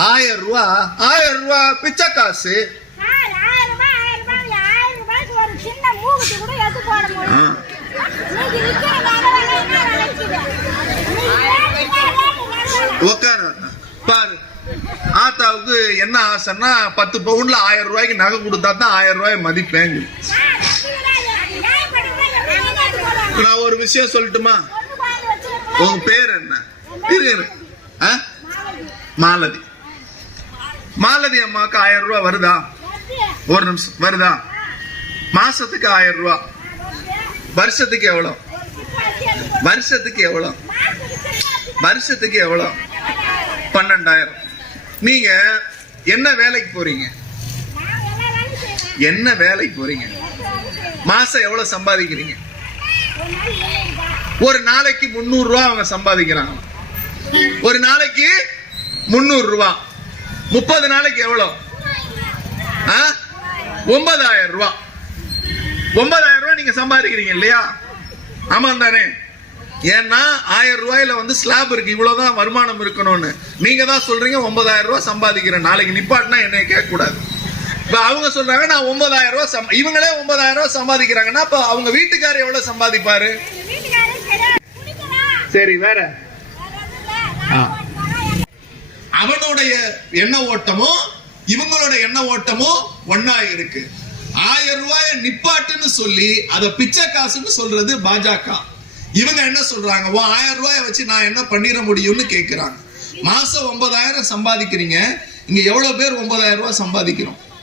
1000 ரூபாய் பிச்சை காசு. உட்காரு பாரு. ஆத்தாவுக்கு என்ன ஆசைன்னா 10 பவுன்ல 1000 ரூபாய்க்கு நகை கொடுத்தா தான் 1000 ரூபாய் மதிப்பேங்க. நான் ஒரு விஷயம் சொல்லட்டுமா? உங்க பேர் என்ன? மாலதி. மாலதி அம்மாவுக்கு 1000 ரூபாய் வருதா? ஒரு நிமிஷம், வருதா? மாசத்துக்கு 1000 ரூபாய். வருஷத்துக்கு எவ்வளவு? வருஷத்துக்கு எவ்வளவு? வருஷத்துக்கு எவ்வளவு? 12,000. நீங்க என்ன வேலைக்கு போறீங்க? என்ன வேலைக்கு போறீங்க? மாசம் எவ்வளவு சம்பாதிக்கிறீங்க? ஒரு நாளைக்கு 300 ரூபாய் அவங்க சம்பாதிக்கிறாங்க. ஒரு நாளைக்கு 300 ரூபாய். 30 நாளைக்கு எவ்வளவு? 9,000 ரூபாய். 9,000 ரூபாய் நீங்க சம்பாதிக்கிறீங்க இல்லையா? ஆமா தானே? ஏன்னா 1000 ரூபாயில வந்து ஸ்லாப் இருக்கு, இவ்வளவுதான் வருமானம் இருக்கணும்னு. நீங்க தான் சொல்றீங்க 9,000 ரூபாய் சம்பாதிக்கிறேன். நாளைக்கு நிப்பாட்டினா என்னைய கேட்க கூடாது. இப்ப அவங்க சொல்றாங்க நான் 9,000 ரூபாய், இவங்களே 9,000 ரூபாய் சம்பாதிக்கிறாங்கன்னா அப்ப அவங்க வீட்டுக்காரர் எவ்வளவு சம்பாதிப்பாரு? சரி, வேற அவனுடைய எண்ண ஓட்டமும் இவங்களோட எண்ண ஓட்டமும் ஒன்னா இருக்கு. 1000 ரூபாய நிப்பாட்டுன்னு சொல்லி அத பிச்சை காசுன்னு சொல்றது பாஜக. இவங்க என்ன சொல்றாங்க? 1000 ரூபாய வச்சு நான் என்ன பண்ணிட முடியும்னு கேக்குறாங்க. மாசம் 9,000 சம்பாதிக்கிறீங்க. இங்க எவ்வளவு பேர் 9,000 ரூபாய் சம்பாதிக்கிறோம்?